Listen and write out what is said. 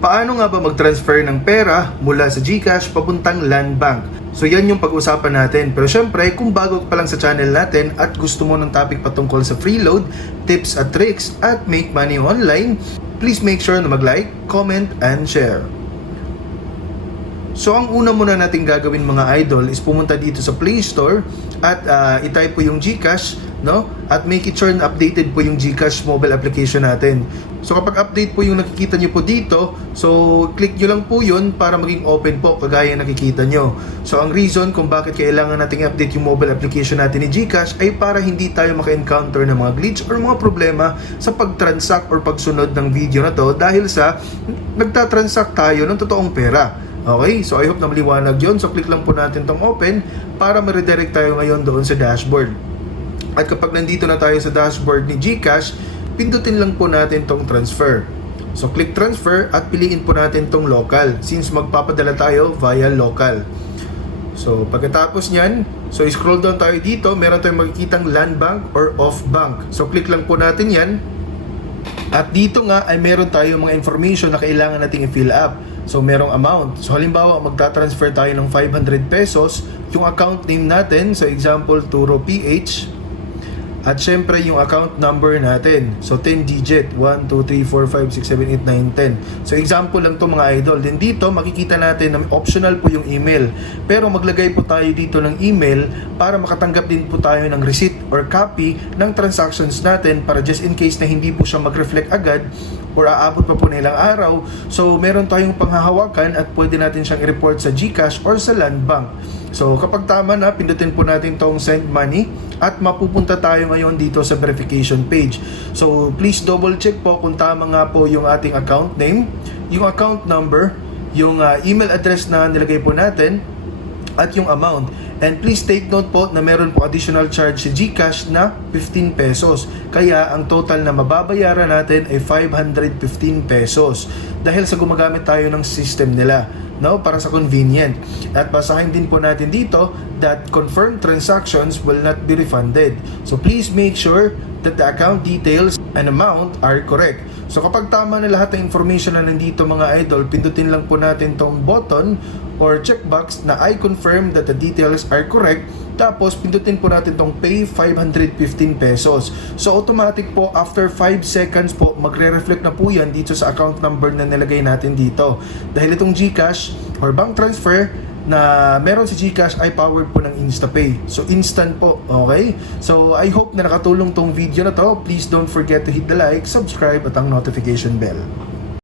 paano nga ba mag-transfer ng pera mula sa GCash papuntang Land Bank? So yan yung pag-usapan natin. Pero syempre, kung bago ka pa lang sa channel natin at gusto mo ng topic patungkol sa freeload, tips at tricks at make money online, please make sure na mag-like, comment, and share. So ang una muna natin gagawin mga idol is pumunta dito sa Play Store at i-type po yung GCash, no? At make it sure na updated po yung GCash mobile application natin. So kapag update po yung nakikita nyo po dito, so click nyo lang po yun para maging open po kagaya nakikita nyo. So ang reason kung bakit kailangan nating update yung mobile application natin ni GCash ay para hindi tayo maka-encounter ng mga glitch or mga problema sa pag-transact or pagsunod ng video na to dahil sa nagtatransact tayo ng totoong pera. Okay, so I hope na maliwanag yun. So click lang po natin tong open para ma-redirect tayo ngayon doon sa dashboard. At kapag nandito na tayo sa dashboard ni GCash, pindutin lang po natin tong transfer. So click transfer at piliin po natin tong local since magpapadala tayo via local. So pagkatapos nyan, so scroll down tayo dito, meron tayong makikitang land bank or off bank. So click lang po natin yan. At dito nga ay meron tayong mga information na kailangan nating i-fill up. So merong amount. So halimbawa magta-transfer tayo ng 500 pesos, yung account name natin, so example Turo PH, at syempre yung account number natin. So 10 digit, 1, 2, 3, 4, 5, 6, 7, 8, 9, 10. So example lang to mga idol. Then dito makikita natin na optional po yung email. Pero maglagay po tayo dito ng email para makatanggap din po tayo ng receipt or copy ng transactions natin para just in case na hindi po siya mag-reflect agad or aabot pa po na ilang araw. So meron tayong panghahawakan at pwede natin siyang i-report sa GCash or sa Land Bank. So kapag tama na, pindutin po natin tong send money at mapupunta tayo ngayon dito sa verification page. So please double check po kung tama nga po yung ating account name, yung account number, yung email address na nilagay po natin, at yung amount. And please take note po na meron po additional charge si GCash na 15 pesos. Kaya ang total na mababayaran natin ay 515 pesos dahil sa gumagamit tayo ng system nila, no, para sa convenient. At basahin din po natin dito that confirmed transactions will not be refunded. So please make sure that the account details and amount are correct. So kapag tama na lahat ng information na nandito mga idol, pindutin lang po natin tong button or checkbox na I confirm that the details are correct. Tapos pindutin po natin tong pay 515 pesos. So automatic po after 5 seconds po magre-reflect na po yan dito sa account number na nilagay natin dito. Dahil itong GCash or bank transfer na meron si GCash ay powered po ng InstaPay. So instant po, okay? So I hope na nakatulong tong video na to. Please don't forget to hit the like, subscribe at ang notification bell.